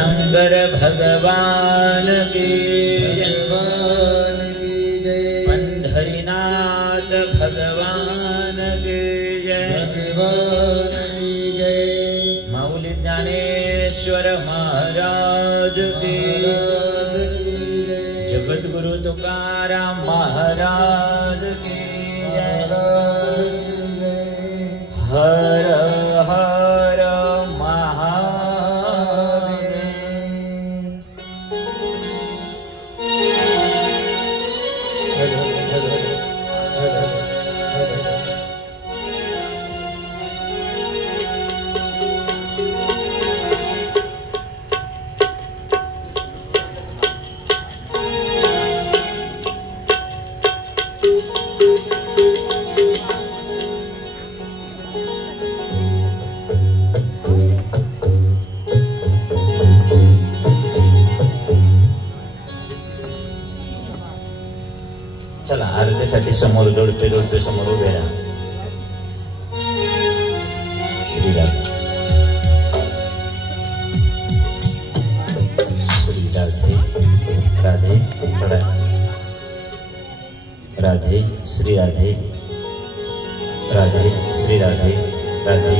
शंकर भगवान की जय, पंढरीनाथ भगवान की जय, माऊली ज्ञानेश्वर महाराज की जय, जगद्गुरु तुकाराम महाराज की जय। हर हर चला आरतीसाठी समोर जोडपे समोर उभे राहा. श्रीराम श्री राधे राधे राधे श्री राधे राधे श्री राधे राधे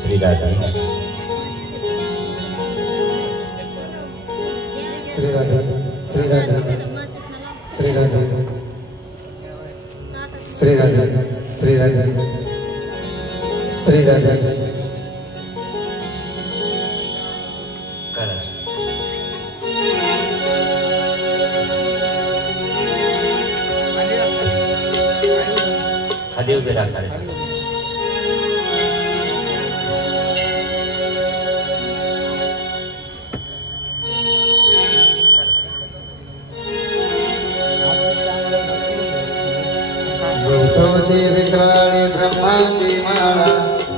श्री राधे श्री राधे श्री राधे श्री राधे श्री राधे श्री राधे श्री राधे करा. खाली उभे राहा. विक्राळी ब्रह्मांडी माळा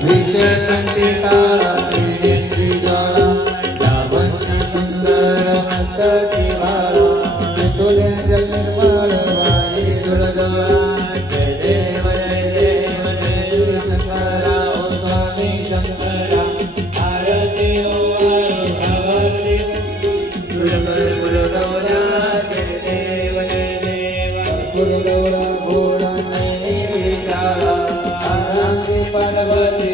विषकंठी काळा त्रिनेत्री ज्वाळा लावण्य सुंदर मस्तकी बाळा तुझे जल निर्मळ वाणी दुर्गवा. जय देव जय देव जय शंकरा ओ स्वामी शंकरा. आरती ओ आरती गुरुगौरा. जय देव जय देव गुरुगौरा भोला पार्वती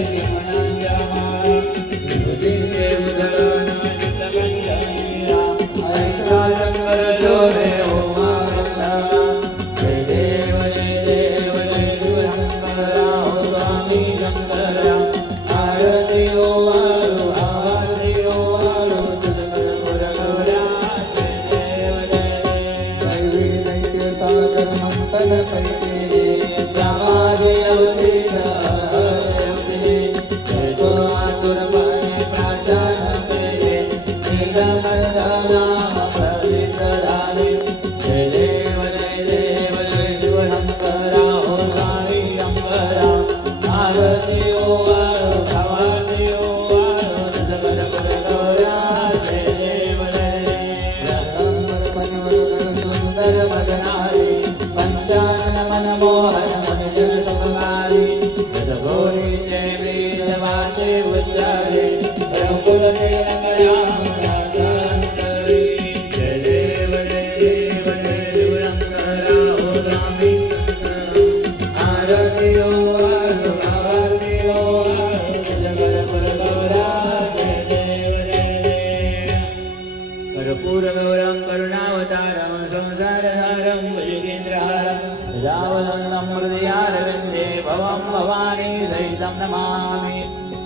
ऐसा शंकर शोरे ओ जय देव जय देव जय शंकरा ओ स्वामी शंकरा. आरती ओ आरती ओ गुरुगौरा. जय देव जय दैवी दैत्य सागर मंथन पैकी समाधि अवतीर्ण कर्पूरगौरं करुणावतारं संसारसारं भुजगेन्द्रहारं सदावदन्तं हृदयारविन्दे भवं भवानी सहितं नमामि.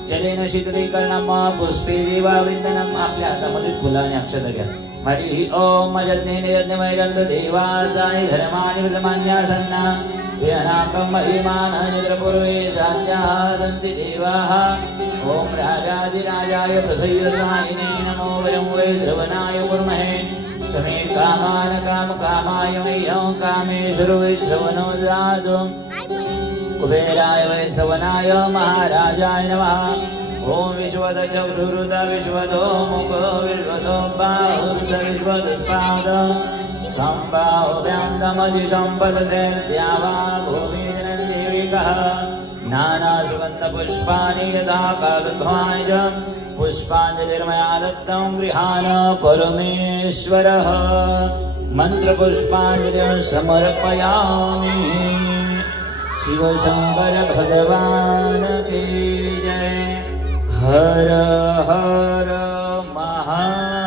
जलेन शीतलीकरणं पुष्पेदेवावृन्दनम्. आपल्या हातामध्ये फुलाने अक्षता घ्या. हरिः ओम यज्ञेन यज्ञमयं देवासाय धर्माणि विद्यमान्यासन्ना येनाकं महिमानः निद्रपूर्वे साध्याः सन्ति देवाः. ओम राजाधिराजाय प्रसय्यसायिने नमो वयं वै श्रवणाय कुर्महे. समे कामान कामकामाय मह्यं कामेश्वरो वै श्रवणो ददातु. कुबेराय वै श्रवणाय महाराजाय नमः. ओम विश्वदचक्षुरुत विश्वतो मुख विश्वतो बाहुरुत विश्वदुत्पाद सम्बाहुभ्यां दमजि सम्पदते द्यावा भूमिर्देविकः. नानासुगन्धपुष्पाणि यथा कालध्वाय पुष्पाञ्जलिर्मया दत्तं गृहाण परमेश्वरः मन्त्रपुष्पाञ्जलिं समर्पयामि। शिव शंकर भगवान की जय। हर हर महादेव।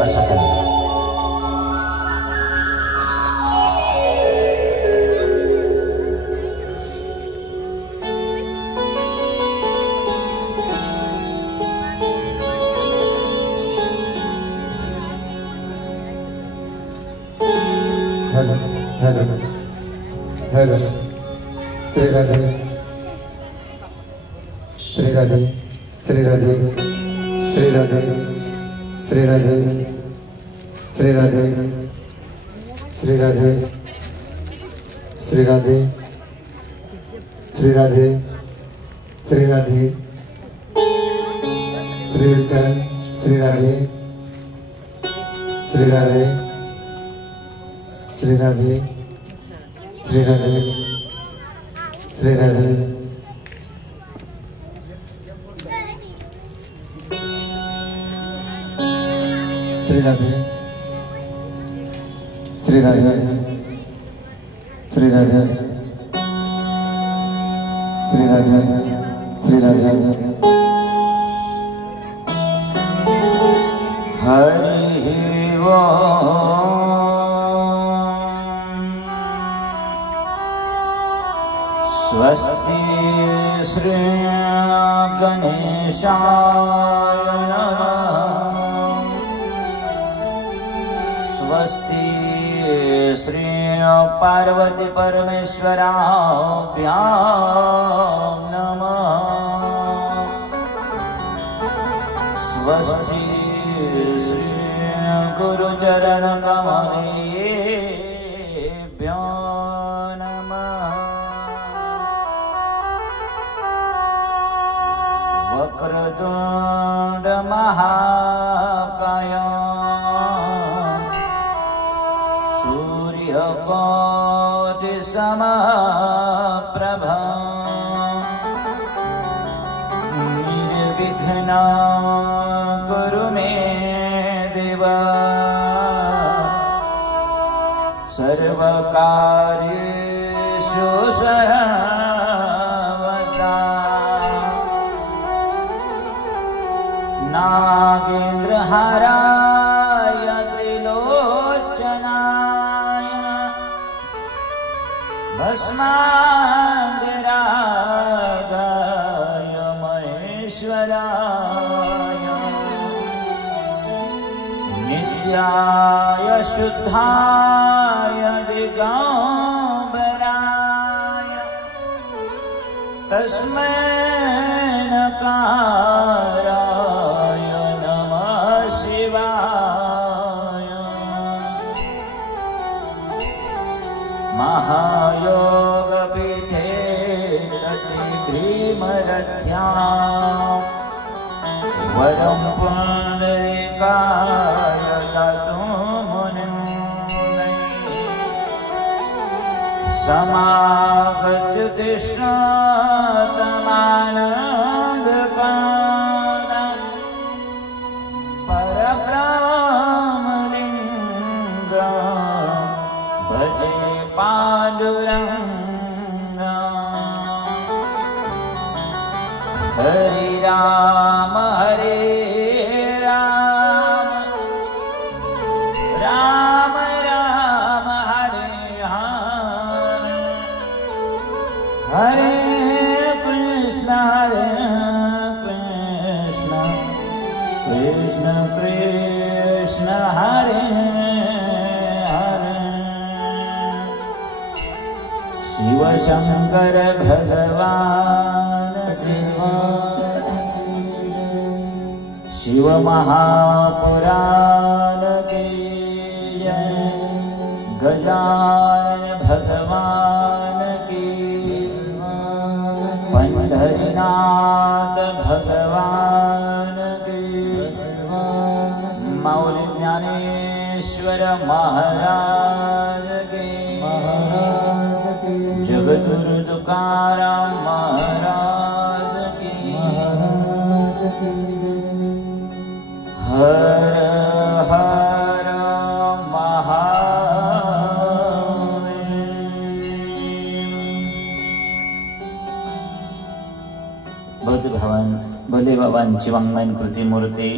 बस हेलो हेलो श्री राधे श्री राधे श्री राधे श्री राधे श्री राधे श्री राधे श्री राधे श्री राधे श्री राधे श्री राधे श्री विठ्ठल श्री राधे श्री राधे श्री राधे श्री राधे श्री राधे श्री राधे श्री राधे श्री राधे श्री राधे श्री राधे हरि ओम। स्वस्ति श्री गणेशाय नमः। स्वस्ति श्री पार्वती परमेश्वराभ्यां नमः। स्वस्ति श्री गुरुचरण कमलेभ्यो नमः। वक्रतुंड महाकाय सूर्यकोटि समप्रभ निर्विघ्नं कुरु मे देव सर्वकार्येषु सर्वदा। नागेन्द्रहाराय त्रिलोचनाय भस्माङ्गरागाय महेश्वराय नित्याय शुद्धाय दिगम्बराय तस्मै नकाराय नमः शिवाय। महायोगपीठे तति भीमरथ्यां वरं पुण्डरीकाय दतु मुनिं समागत्य तिष्ठतमानन्दकान् परब्रह्मलिङ्गं भजे पाण्डुरङ्गम्। हरे राम राम राम हरे हरे हरे कृष्ण कृष्ण कृष्ण हरे हरे। शिव शंकर भगवान देवा शिव महापुराण की जय। गजानन भगवान की, पंढरीनाथ भगवान की, मौली ज्ञानेश्वर महाराज की। तुकाराम महाराज की हर हर भगवान भोले बाबांची वाङ्मयीन प्रतिमूर्ती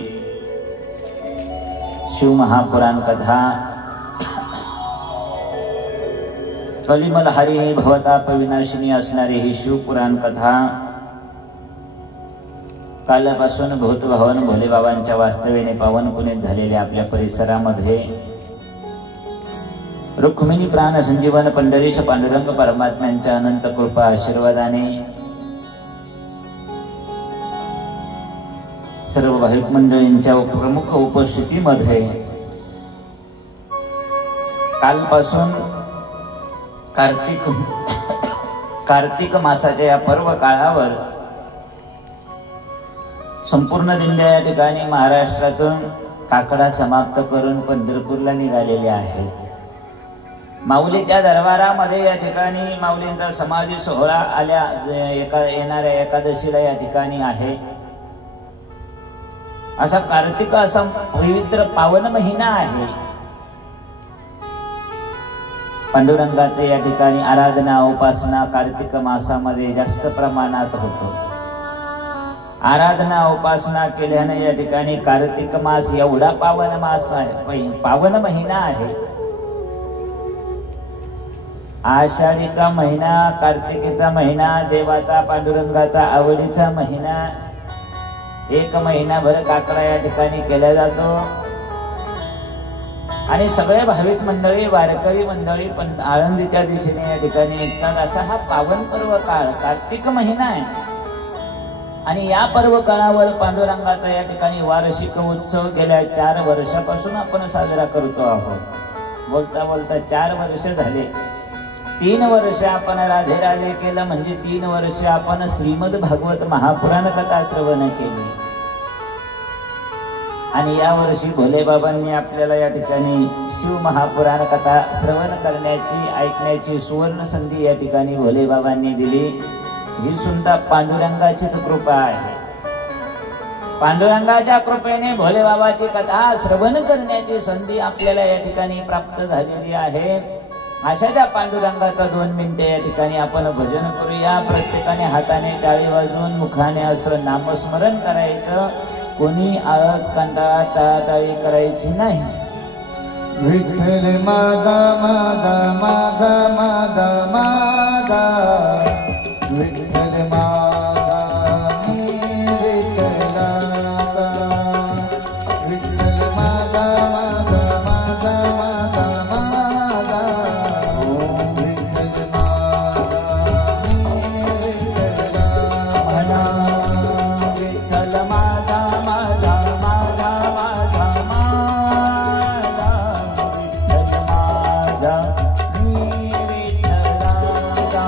शिव महापुराण कथा कलिमलहारिणी भवताप विनाशिनी असणारी ही शिवपुराण कथा कालपासून भूतभावन भोले बाबांच्या वास्तव्याने पावन पुनीत झालेल्या आपल्या परिसरामध्ये रुक्मिणी प्राण संजीवन पंढरीश पांडुरंग परमात्म्यांच्या अनंत कृपा आशीर्वादाने सर्व भाविक मंडळींच्या प्रमुख उपस्थितीमध्ये कालपासून कार्तिक मासाच्या या पर्व काळावर संपूर्ण दिंड्या या ठिकाणी महाराष्ट्रातून काकडा समाप्त करून पंढरपूरला निघालेले आहेत. माऊलीच्या दरबारामध्ये या ठिकाणी माऊलींचा समाधी सोहळा येणाऱ्या एकादशीला या ठिकाणी आहे. असा कार्तिक असा पवित्र पावन महिना आहे. पांडुरंगाचे या ठिकाणी आराधना उपासना कार्तिक मासामध्ये जास्त प्रमाणात होतो. आराधना उपासना केल्याने या ठिकाणी कार्तिक मास एवढा पावन मास आहे, पावन महिना आहे. आषाढीचा महिना, कार्तिकीचा महिना, देवाचा पांडुरंगाचा आवडीचा महिना. एक महिनाभर काकडा या ठिकाणी केला जातो आणि सगळे भाविक मंडळी वारकरी मंडळी पण आळंदीच्या दिशेने या ठिकाणी निघतात. असा हा पावन पर्व काळ कार्तिक महिना आहे आणि या पर्व काळावर पांडुरंगाचा या ठिकाणी वार्षिक उत्सव गेल्या 4 वर्षापासून आपण साजरा करतो आहोत. बोलता बोलता 4 वर्ष झाले. 3 वर्ष आपण राधे राधे केलं म्हणजे 3 वर्ष आपण श्रीमद भागवत महापुराण कथा श्रवण केली आणि या वर्षी भोले बाबांनी आपल्याला या ठिकाणी शिव महापुराण कथा श्रवण करण्याची ऐकण्याची सुवर्ण संधी या ठिकाणी भोले बाबांनी दिली. ही सुद्धा पांडुरंगाचीच कृपा आहे. पांडुरंगाच्या कृपेने भोले बाबाची कथा श्रवण करण्याची संधी आपल्याला या ठिकाणी प्राप्त झालेली आहे. अशा त्या पांडुरंगाचा 2 मिनिटे या ठिकाणी आपण भजन करूया. प्रत्येकाने हाताने टाळी वाजवून मुखाने असं नामस्मरण करायचं. कोणी आळस कंटाळा टाळाटाळी करायची नाही. विठ्ठल माझा माझा माझा माझा माझा विठ्ठल माझा मी विठ्ठलाचा विठ्ठल माझा माझा माझा माझा माझा विठ्ठल माझा मी विठ्ठलाचा विठ्ठल माझा माझा माझा माझा माझा विठ्ठल माझा मी विठ्ठलाचा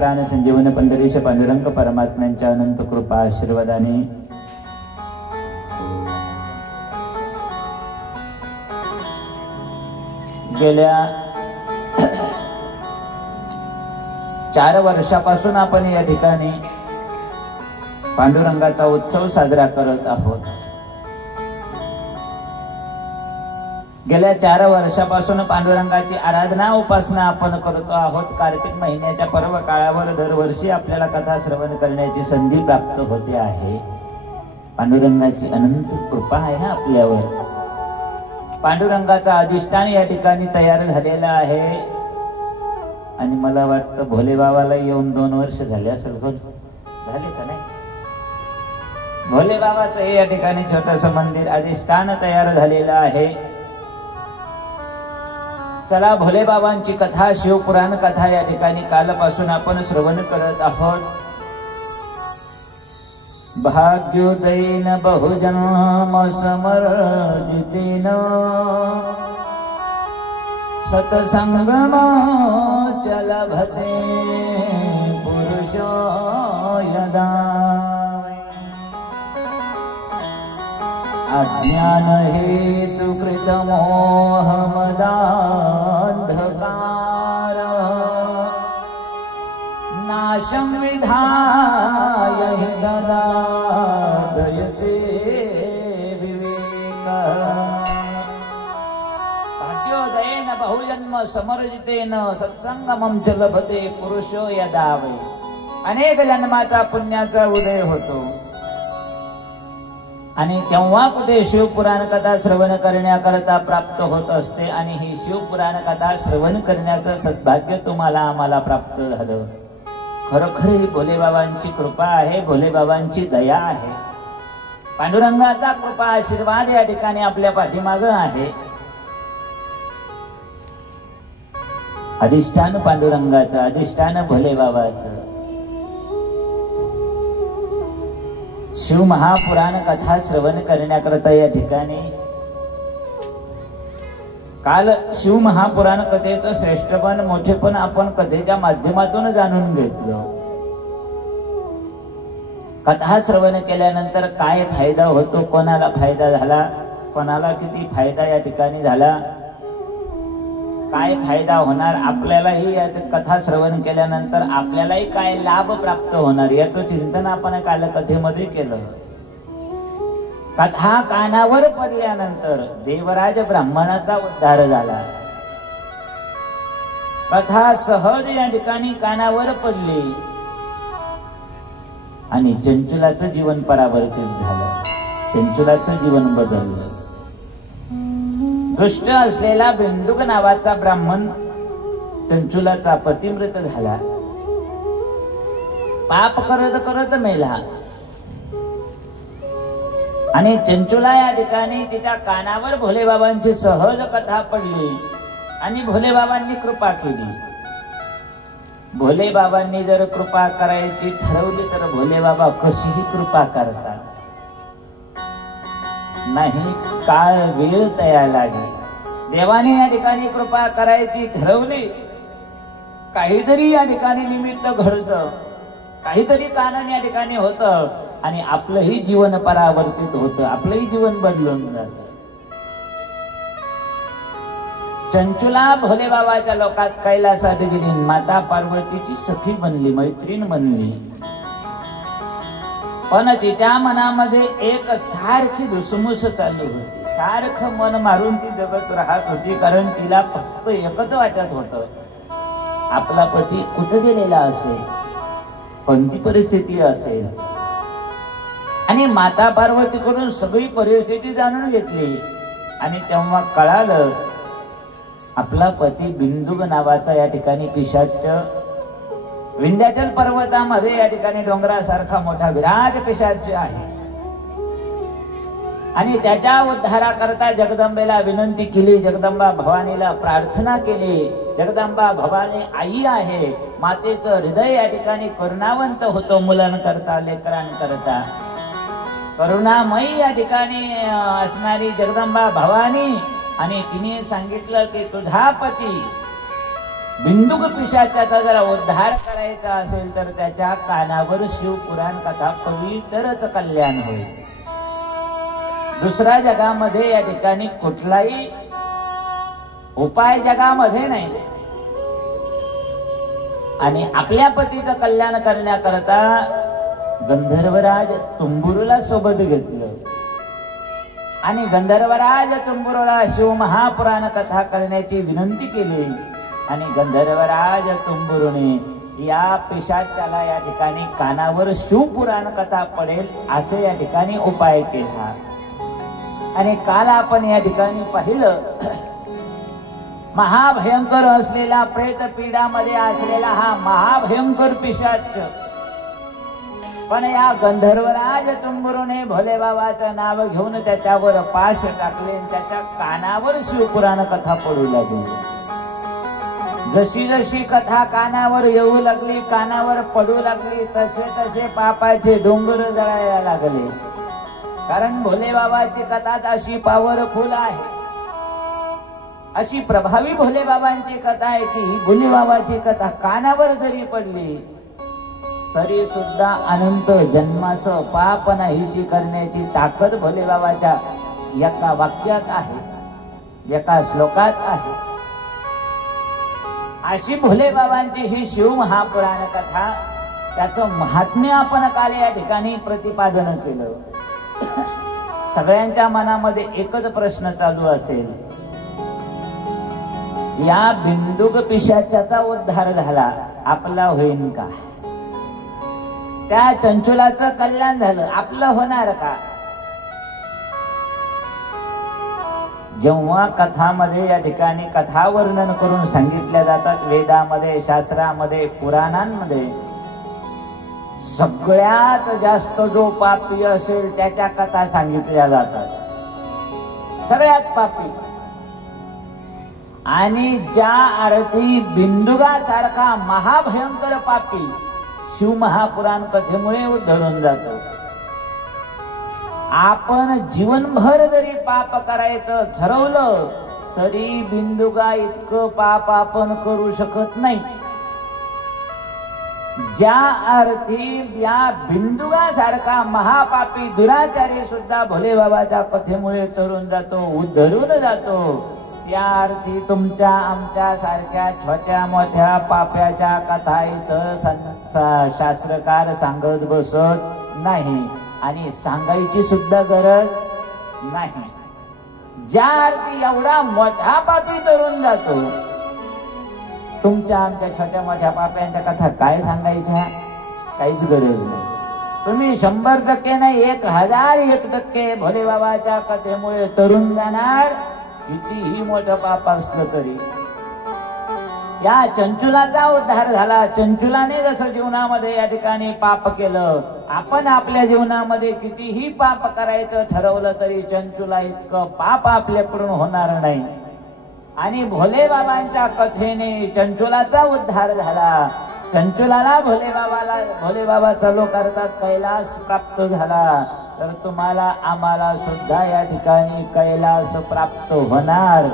प्राण संजीवन पंढरीश पांडुरंग परमात्म्यांच्या अनंत कृपा आशीर्वादाने गेल्या 4 वर्षापासून आपण या ठिकाणी पांडुरंगाचा उत्सव साजरा करत आहोत. गेल्या 4 वर्षापासून पांडुरंगाची आराधना उपासना आपण करतो आहोत. कार्तिक महिन्याच्या पर्व काळावर दरवर्षी आपल्याला कथा श्रवण करण्याची संधी प्राप्त होते आहे. पांडुरंगाची अनंत कृपा आहे आपल्यावर. पांडुरंगाचा अधिष्ठान या ठिकाणी तयार झालेला आहे आणि मला वाटतं भोले बाबाला येऊन 2 वर्ष झाले असेल. झाले का नाही? भोले बाबाचं हे या ठिकाणी छोटस मंदिर अधिष्ठान तयार झालेलं आहे. चला भोले बाबांची कथा शिवपुराण कथा या ठिकाणी कालपासून आपण श्रवण करत आहोत. भाग्योदयेन बहुजन्म समर्जितेन सत्संगम चलभते पुरुष यदा अज्ञान हेतु कृत मोह मदांधकार नाशं विधाय ददा दयते विवेक. भाग्योदयेन बहुजन्म समर्जितेन सत्संगमं च लभते पुरुषो यदा वै. अनेक जन्माचा पुण्याचा उदय होतो आणि तेव्हा कुठे शिवपुराण कथा श्रवण करण्याकरता प्राप्त होत असते. आणि ही शिवपुराण कथा श्रवण करण्याचं सद्भाग्य तुम्हाला आम्हाला प्राप्त झालं. खरोखर ही भोले बाबांची कृपा आहे, भोले बाबांची दया आहे. पांडुरंगाचा कृपा आशीर्वाद या ठिकाणी आपल्या पाठीमाग आहे. अधिष्ठान पांडुरंगाचं, अधिष्ठान भोले बाबाचं. शिव महापुराण कथा श्रवण करण्याकरता या ठिकाणी काल शिव महापुराण कथेचं श्रेष्ठपण मोठेपण आपण कथेच्या माध्यमातून जाणून घेतलो. कथा श्रवण केल्यानंतर काय फायदा होतो, कोणाला फायदा झाला, कोणाला किती फायदा या ठिकाणी झाला, काय फायदा होणार आपल्यालाही, या कथा श्रवण केल्यानंतर आपल्यालाही काय लाभ प्राप्त होणार याचं चिंतन आपण काल कथेमध्ये केलं. कथा कानावर पडल्यानंतर देवराज ब्राह्मणाचा उद्धार झाला. कथा सहज या ठिकाणी कानावर पडली आणि चंचुलाचं जीवन परावर्तित झालं. चंचुलाचं जीवन बदललं. दुष्ट असलेला बिंदुक नावाचा ब्राह्मण चंचुलाचा पतिमृत झाला. पाप करत करत मेला आणि चंचुला या ठिकाणी तिच्या कानावर भोले बाबांची सहज कथा पडली आणि भोले बाबांनी कृपा केली. भोले बाबांनी जर कृपा करायची ठरवली तर भोले बाबा कशीही कृपा करतात. नाही काळ वेळ तयार लागली. देवाने या ठिकाणी कृपा करायची ठरवली, काहीतरी या ठिकाणी निमित्त घडतं, काहीतरी कारण या ठिकाणी होतं आणि आपलंही जीवन परावर्तित होतं, आपलंही जीवन बदलून जातं. चंचुला भोले बाबाच्या लोकात कैलासात गेली. माता पार्वतीची सखी बनली, मैत्रीण बनली. पण तिच्या मनामध्ये एक सारखी धुसमुस चालू होती. सारखं मन मारून ती जगत राहत होती. कारण तिला फक्त एकच वाटत होतं, आपला पती कुठं गेलेला असेल, कोणती परिस्थिती असेल. आणि माता पार्वतीकडून सगळी परिस्थिती जाणून घेतली आणि तेव्हा कळालं आपला पती बिंदुक नावाचा या ठिकाणी पिशाच विंध्याचल पर्वतामध्ये या ठिकाणी डोंगरासारखा मोठा विराट पिशाच आहे. आणि त्याच्या उद्धाराकरता जगदंबेला विनंती केली, जगदंबा भवानीला प्रार्थना केली. जगदंबा भवानी आई आहे, मातेचं हृदय या ठिकाणी करुणावंत होतं मुलांकरता, लेकरांकरता. करुणामयी या ठिकाणी असणारी जगदंबा भवानी. आणि तिने सांगितलं की तुझा पती बिंदुक पिशाचाचा जरा उद्धार करायचा असेल तर त्याच्या कानावर शिवपुराण कथा पडली तरच कल्याण होईल. दुसऱ्या जगामध्ये या ठिकाणी कुठलाही उपाय जगामध्ये नाही. आणि आपल्या पतीचं कल्याण करण्याकरता गंधर्वराज तुंबुरूला सोबत घेतलं आणि गंधर्वराज तुंबुरूला शिव महापुराण कथा करण्याची विनंती केली. आणि गंधर्वराज तुंबुरूने या पिशाचाला या ठिकाणी कानावर शिवपुराण कथा पडेल असे या ठिकाणी उपाय केला. आणि काल आपण या ठिकाणी पाहिलं महाभयंकर असलेला प्रेत पीडामध्ये असलेला हा महाभयंकर पिशाच. पण या गंधर्वराज तुंबुरूने भोले बाबाचं नाव घेऊन त्याच्यावर पाश टाकले आणि त्याच्या कानावर शिवपुराण कथा पडू लागली. जशी जशी कथा कानावर येऊ लागली, कानावर पडू लागली, तसे तसे पापाचे डोंगर जळायला लागले. कारण भोले बाबाची कथा अशी पॉवरफुल आहे, अशी प्रभावी भोले बाबांची कथा आहे की भोले बाबाची कथा कानावर जरी पडली तरी सुद्धा अनंत जन्माचं पाप नाहीशी करण्याची ताकद भोले बाबाच्या एका वाक्यात आहे, एका श्लोकात आहे. अशी भोले बाबांची ही शिव महापुराण कथा, त्याचं महात्म्य आपण काल या ठिकाणी प्रतिपादन केलं. सगळ्यांच्या मनामध्ये एकच प्रश्न चालू असेल, या बिंदुक पिशाचाचा उद्धार झाला, आपला होईल का? त्या चंचुलाचं कल्याण झालं, आपलं होणार का? जेव्हा कथामध्ये या ठिकाणी कथा वर्णन करून सांगितल्या जातात, वेदामध्ये, शास्त्रामध्ये, पुराणांमध्ये सगळ्यात जास्त जो पापी असेल त्याच्या कथा सांगितल्या जातात, सगळ्यात पापी. आणि ज्या अर्थी बिंदुगासारखा महाभयंकर पापी शिव महापुराण कथेमुळे उद्धरून जातो. आपण जीवनभर जरी पाप करायचं ठरवलं तरी बिंदुगा इतकं पाप आपण करू शकत नाही. ज्या अर्थी या बिंदुगासारखा महापापी दुराचारी सुद्धा भोले बाबाच्या कथेमुळे तरुण जातो, उद्धरून जातो, त्या अर्थी तुमच्या आमच्या सारख्या छोट्या मोठ्या पाप्याच्या कथा इथं शास्त्रकार सांगत बसत नाही आणि सांगायची सुद्धा गरज नाही. ज्या अर्थी एवढा मोठा पापी तरुण जातो, तुमच्या आमच्या छोट्या मोठ्या पाप्यांच्या कथा काय सांगायच्या, काहीच गरज नाही. तुम्ही 100% नाही 1001% भोले बाबाच्या कथेमुळे तरुण जाणार, कितीही मोठं पाप असलं तरी. या चंचुलाचा उद्धार झाला. चंचुलाने जसं जीवनामध्ये या ठिकाणी पाप केलं, आपण आपल्या जीवनामध्ये कितीही पाप करायचं ठरवलं तरी चंचुला इतकं पाप आपल्याकडून होणार नाही. आणि भोले बाबांच्या कथेने चंचुलाचा उद्धार झाला. चंचुलाला भोले बाबा चालू करतात कैलास प्राप्त झाला, तर तुम्हाला आम्हाला सुद्धा या ठिकाणी कैलास प्राप्त होणार.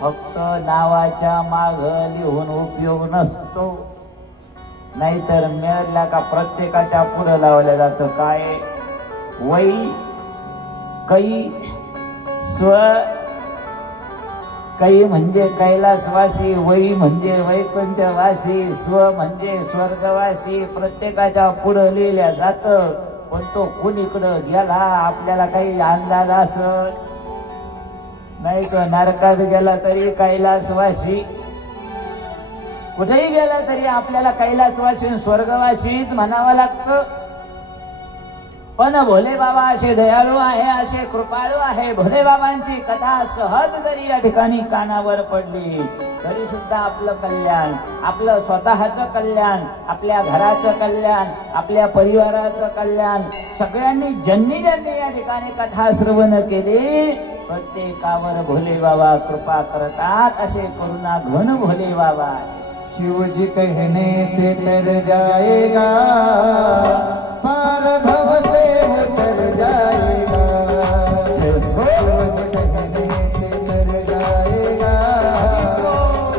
फक्त नावाच्या माग लिहून उपयोग नसतो. नाहीतर मिळाल्या का प्रत्येकाच्या पुढे लावलं जातं काय, वै कै स्व. कै म्हणजे कैलासवासी, वै म्हणजे वैकुंठवासी, स्व म्हणजे स्वर्गवासी. प्रत्येकाच्या पुढे लिहिल्या जात, पण तो कुणीकडं गेला आपल्याला काही अंदाज असत नाही. तो नरकात गेला तरी कैलासवासी, कुठेही गेला तरी आपल्याला कैलासवासी स्वर्गवासीच म्हणावं लागतं. पण भोले बाबा असे दयाळू आहे, असे कृपाळू आहे. भोले बाबांची कथा सहज जरी या ठिकाणी कानावर पडली तरी सुद्धा आपलं कल्याण, आपलं स्वतःचं कल्याण, आपल्या घराचं कल्याण, आपल्या परिवाराचं कल्याण, सगळ्यांनी ज्यांनी ज्यांनी या ठिकाणी कथा श्रवण केली प्रत्येकावर भोले बाबा कृपा करतात. असे करुणा घन भोले बाबा. शिवजी कहने से तर जाएगा, पार भव से उतर जाएगा. कहने से तर जाएगा,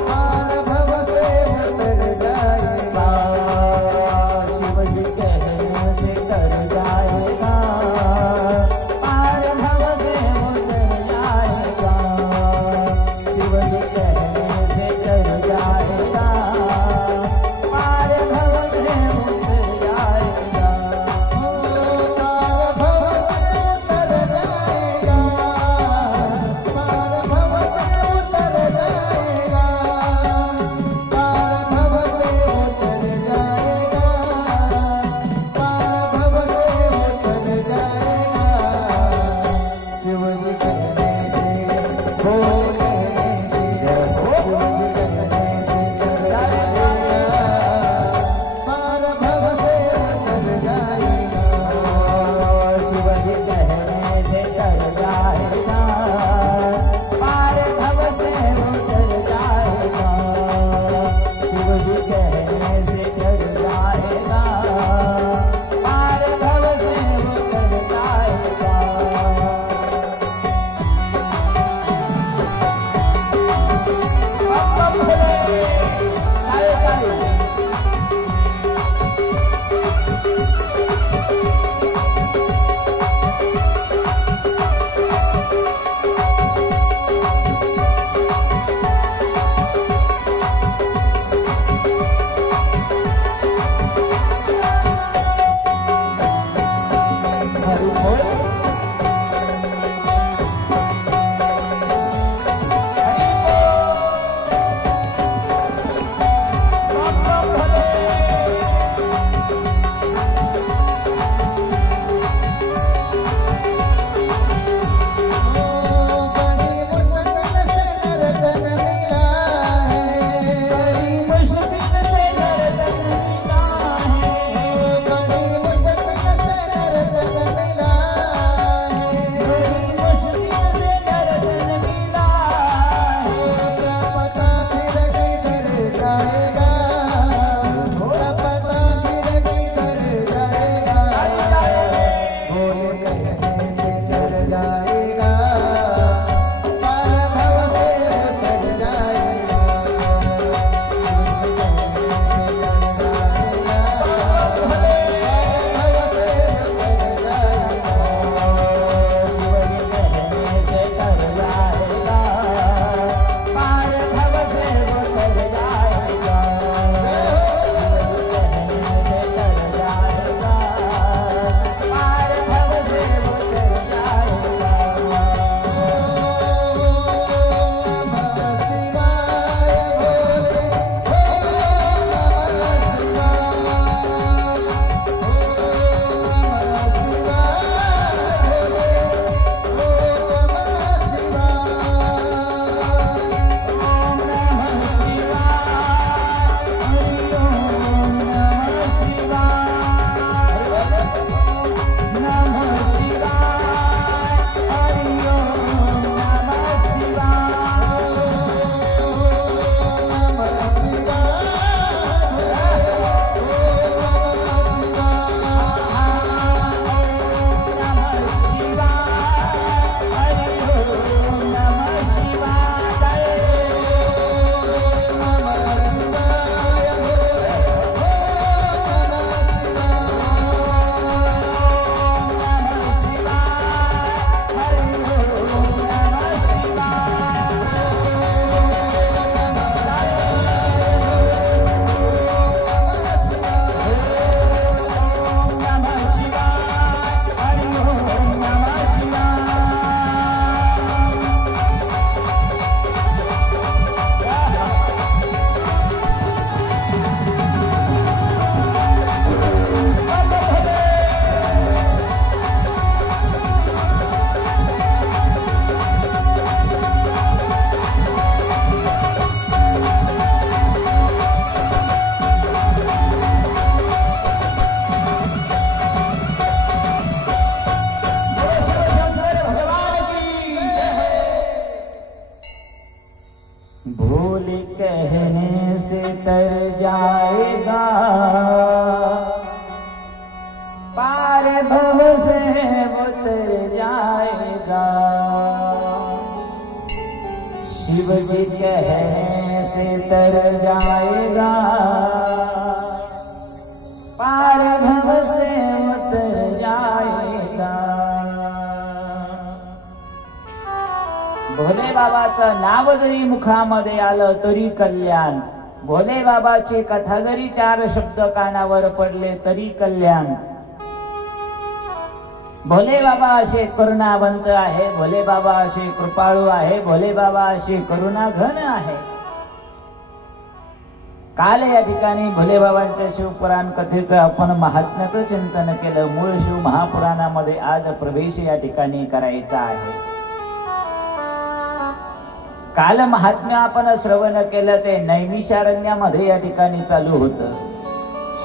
पार भव से उतर जाएगा। शिव जी कहने से तर जाएगा, पार भव से उतर जाएगा। भोले बाबाचं नाव जरी मुखामध्ये आलं तरी कल्याण, भोले बाबाची कथा जरी 4 शब्द कानावर पडले तरी कल्याण। भोले बाबा असे करुणावंत आहे, भोले बाबा असे कृपाळू आहे, भोले बाबा असे करुणाघन आहे। काल या ठिकाणी भोले बाबांच्या शिवपुराण कथेचं आपण महात्म्याचं चिंतन केलं। मूळ शिव महापुराणामध्ये आज प्रवेश या ठिकाणी करायचा आहे। काल महात्म्य आपण श्रवण केलं ते नैमिषारण्यामध्ये या ठिकाणी चालू होतं।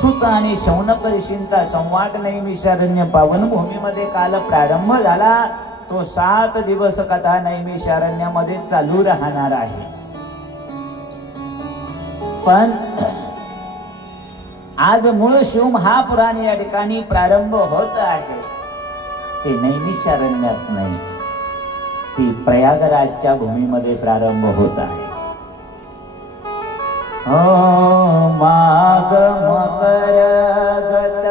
सूत आणि शौनक ऋषींचा संवाद नैमिषारण्य पावनभूमीमध्ये काल प्रारंभ झाला। तो 7 दिवस कथा नैमिषारण्यामध्ये चालू राहणार आहे। पण आज मूळ शिव महापुराण या ठिकाणी प्रारंभ होत आहे ते नैमिषारण्यात नाही, ती प्रयागराजच्या भूमीमध्ये प्रारंभ होत आहे। माघ मकर गतर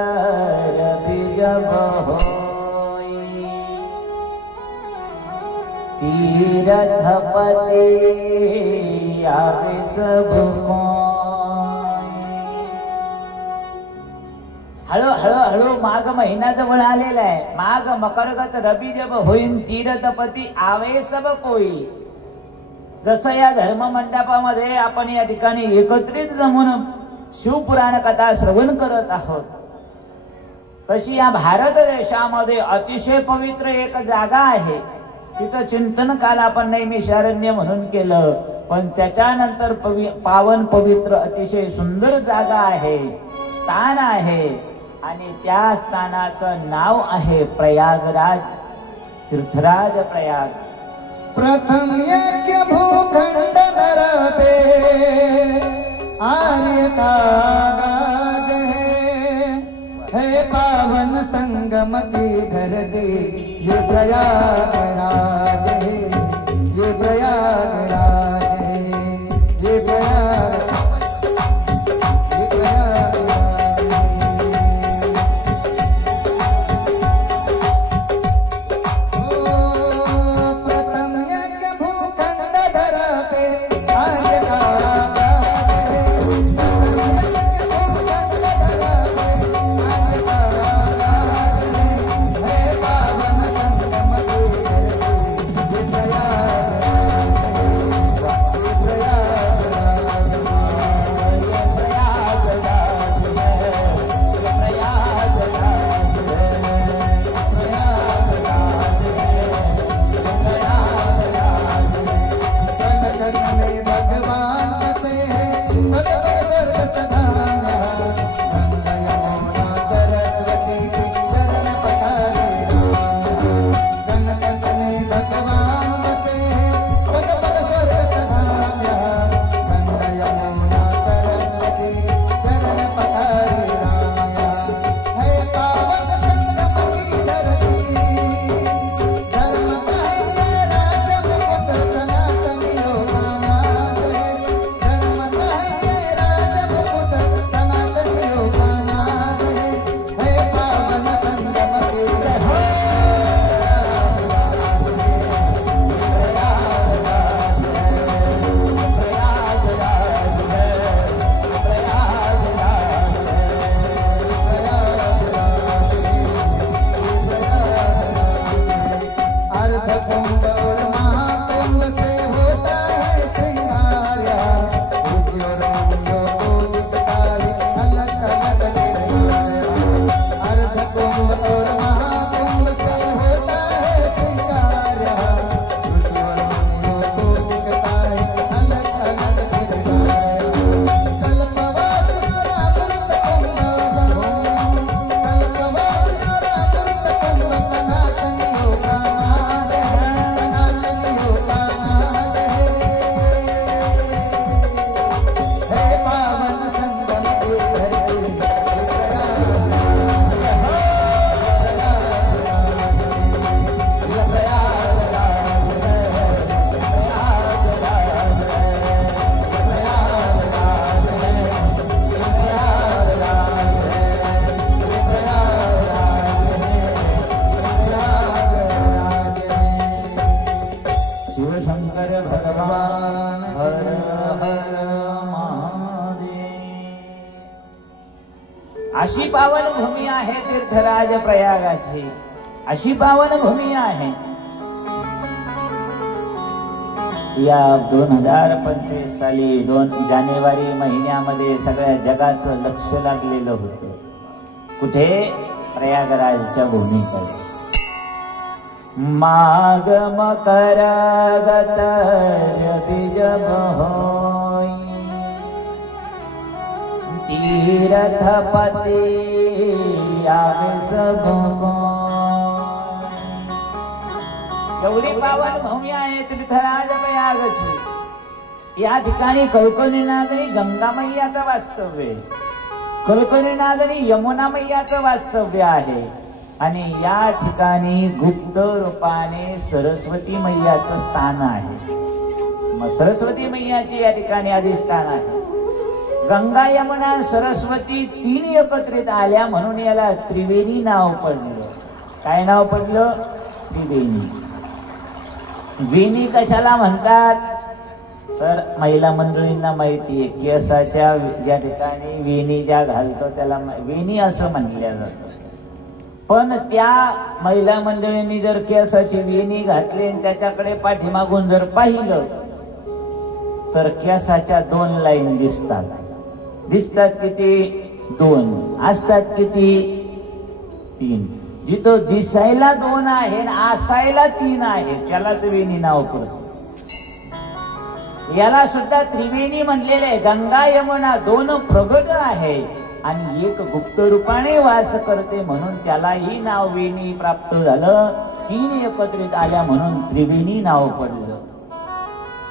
बीजब होई, तीर्थपति आवे सब कोई। हळू माघ महिना जवळ आलेला आहे। माघ मकरगत रबी जब होईन, तीर्थपती आवे सब कोई। जसं या धर्म मंडपामध्ये आपण या ठिकाणी एकत्रित जमून शिवपुराण कथा श्रवण करत आहोत, तशी या भारत देशामध्ये अतिशय पवित्र एक जागा आहे। तिचं चिंतन काल आपण नैमिषारण्य म्हणून केलं, पण त्याच्यानंतर पावन पवित्र अतिशय सुंदर जागा आहे, स्थान आहे, आणि त्या स्थानाचं नाव आहे प्रयागराज, तीर्थराज प्रयाग। प्रथम यज्ञ भूखंड धरते आर्य का गाज है पावन संगम की धरती ये प्रयागराज है, ये प्रयागराज है, ये प्रयागराज अशी पावन भूमी आहे तीर्थराज प्रयागाची, अशी पावन भूमी आहे. या 2025 साली 2 जानेवारी महिन्यामध्ये सगळ्या जगाचं लक्ष लागलेलं होतं. कुठे? प्रयागराजच्या भूमीकडे. माग मकर बीजमहोई तीर्थपती आवेश भोगो. एवढी पावन भूमी आहे तीर्थराज प्रयागची. या ठिकाणी कळकळीनाथनी गंगा मैयाचं वास्तव्य आहे, कळकळीनाथनी यमुना मैयाचं वास्तव्य आहे आणि या ठिकाणी गुप्त रूपाने सरस्वती मैयाचं स्थान आहे. मग सरस्वती मैयाची या ठिकाणी अधिष्ठान आहे. गंगा यमुना सरस्वती 3 एकत्रित आल्या म्हणून याला त्रिवेणी नाव पडलं. काय नाव पडलं? त्रिवेणी. वेणी कशाला म्हणतात तर महिला मंडळींना माहिती आहे, केसाच्या ज्या ठिकाणी वेणी ज्या घालतो त्याला वेणी असं म्हणल्या जातं. पण त्या महिला मंडळींनी जर केसाची वेणी घातली आणि त्याच्याकडे पाठीमागून जर पाहिलं तर केसाच्या 2 लाईन दिसतात. दिसतात किती? 2. असतात किती? 3. जिथं दिसायला 2 आहे आणि असायला 3 आहे त्यालाच वेणी नाव पडतं. याला सुद्धा त्रिवेणी म्हणलेले आहे. गंगा यमुना 2 प्रगट आहे आणि एक गुप्त रूपाने वास करते म्हणून त्यालाही नाव वेणी प्राप्त झालं. 3 एकत्रित आल्या म्हणून त्रिवेणी नाव पडलं.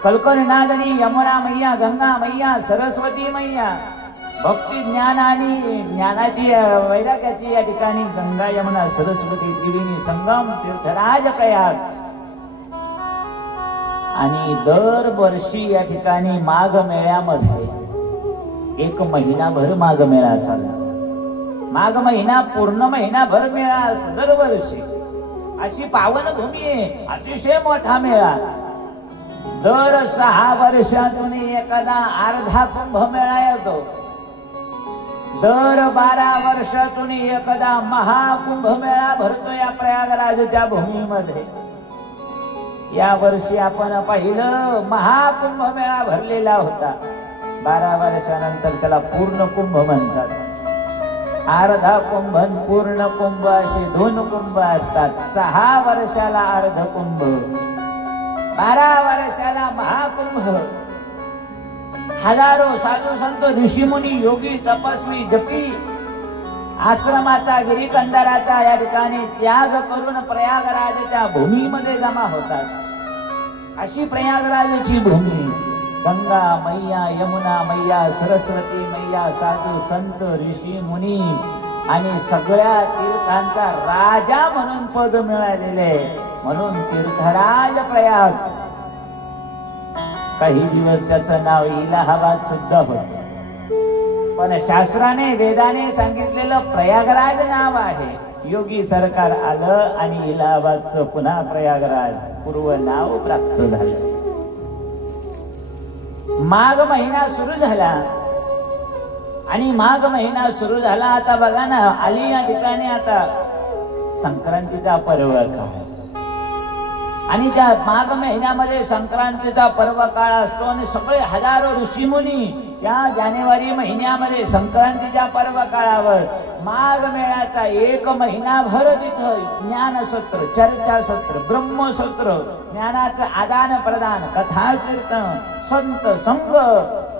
कळकळीनाथनी यमुना मैया, गंगा मैया, सरस्वती मैया, भक्ती ज्ञान आणि ज्ञानाची वैराग्याची या ठिकाणी गंगा यमुना सरस्वती त्रिवेणी संगम तीर्थराज प्रयाग. आणि दरवर्षी या ठिकाणी माघ मेळ्यामध्ये 1 महिनाभर माघ मेळा चालला. माघ महिना पूर्ण महिनाभर मेळा दरवर्षी. अशी पावन भूमी आहे, अतिशय मोठा मेळा. दर 6 वर्षातून एखादा अर्धा कुंभ मेळा येतो. दर 12 वर्षातून एखादा महाकुंभ मेळा भरतो या प्रयागराजच्या भूमीमध्ये. या वर्षी आपण पाहिलं महाकुंभ मेळा भरलेला होता. 12 वर्षानंतर त्याला पूर्ण कुंभ म्हणतात. अर्धा कुंभ पूर्ण कुंभ असे 2 कुंभ असतात. 6 वर्षाला अर्ध कुंभ, 12 वर्षाला महाकुंभ. हजारो साधू संत ऋषीमुनी योगी तपस्वी जपी आश्रमाचा गिरीकंदराचा या ठिकाणी त्याग करून प्रयागराजच्या भूमीमध्ये जमा होतात. अशी प्रयागराजची भूमी. गंगा मैया, यमुना मैया, सरस्वती मैया, साधू संत ऋषी मुनी आणि सगळ्या तीर्थांचा राजा म्हणून पद मिळालेले म्हणून तीर्थराज प्रयाग. काही दिवस त्याचं नाव इलाहाबाद सुद्धा होतं, पण शास्त्राने वेदाने सांगितलेलं प्रयागराज नाव आहे. योगी सरकार आलं आणि इलाहाबादचं पुन्हा प्रयागराज पूर्व नाव प्राप्त झालं. माघ महिना सुरू झाला आणि माघ महिना सुरू झाला. आता बघा ना, आली या ठिकाणी आता संक्रांतीचा पर्व काळ आणि त्या माघ महिन्यामध्ये संक्रांतीचा पर्व काळ असतो आणि सगळे हजारो ऋषीमुनी त्या जानेवारी महिन्यामध्ये संक्रांतीच्या पर्व काळावर माघ मेळ्याचा 1 महिनाभर तिथं ज्ञानसत्र, चर्चासत्र, ब्रह्मसत्र, ज्ञानाचं आदान प्रदान, कथा कीर्तन, संत संग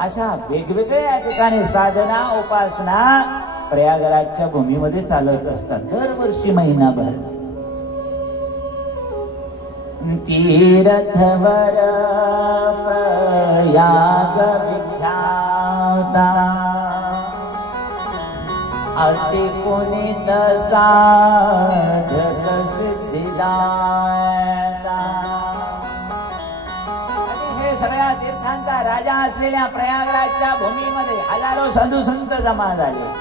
अशा वेगवेगळ्या या ठिकाणी साधना उपासना प्रयागराजच्या भूमीमध्ये चालत असतात दरवर्षी महिनाभर. तीर्थवर प्रयाग विख्याता अति पुनीत साधक सिद्धिदाता. आणि हे सगळ्या तीर्थांचा राजा असलेल्या प्रयागराजच्या भूमीमध्ये हजारो साधू संत जमा झाले.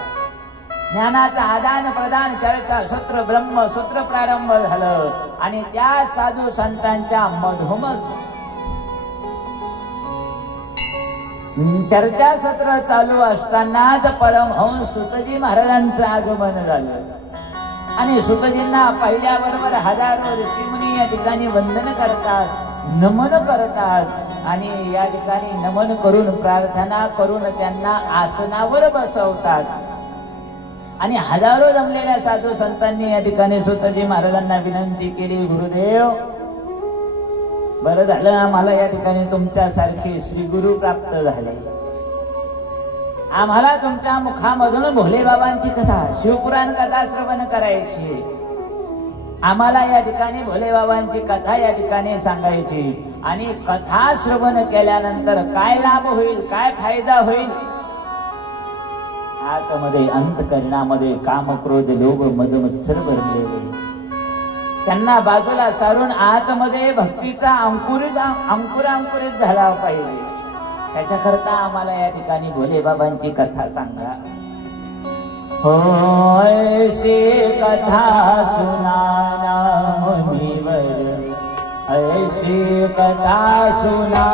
ज्ञानाचा आदान प्रदान, चर्चा सत्र, ब्रह्म सूत्र प्रारंभ झालं आणि त्या साधू संतांच्या मधोमध चर्चासत्र चालू असतानाच परमहंस सुतजी महाराजांचं आगमन झालं आणि सुतजींना पाहिल्याबरोबर हजारो ऋषीमुनी या ठिकाणी वंदन करतात, नमन करतात आणि या ठिकाणी नमन करून प्रार्थना करून त्यांना आसनावर बसवतात आणि हजारो जमलेल्या साधू संतांनी या ठिकाणी सुतजी महाराजांना विनंती केली, गुरुदेव बरं झालं आम्हाला या ठिकाणी तुमच्यासारखे श्री गुरु प्राप्त झाले, आम्हाला तुमच्या मुखामधून भोले बाबांची कथा शिवपुराण कथा श्रवण करायची, आम्हाला या ठिकाणी भोले बाबांची कथा या ठिकाणी सांगायची आणि कथा श्रवण केल्यानंतर काय लाभ होईल, काय फायदा होईल, आतमध्ये अंतकरणामध्ये काम क्रोध लोभ मद मत्सर भरलेले त्यांना बाजूला सारून आतमध्ये भक्तीचा अंकुरित झाला पाहिजे, त्याच्याकरता आम्हाला या ठिकाणी भोले बाबांची कथा सांगा। हो ऐसी कथा सुनाना मुनिवर, ऐसी कथा सुना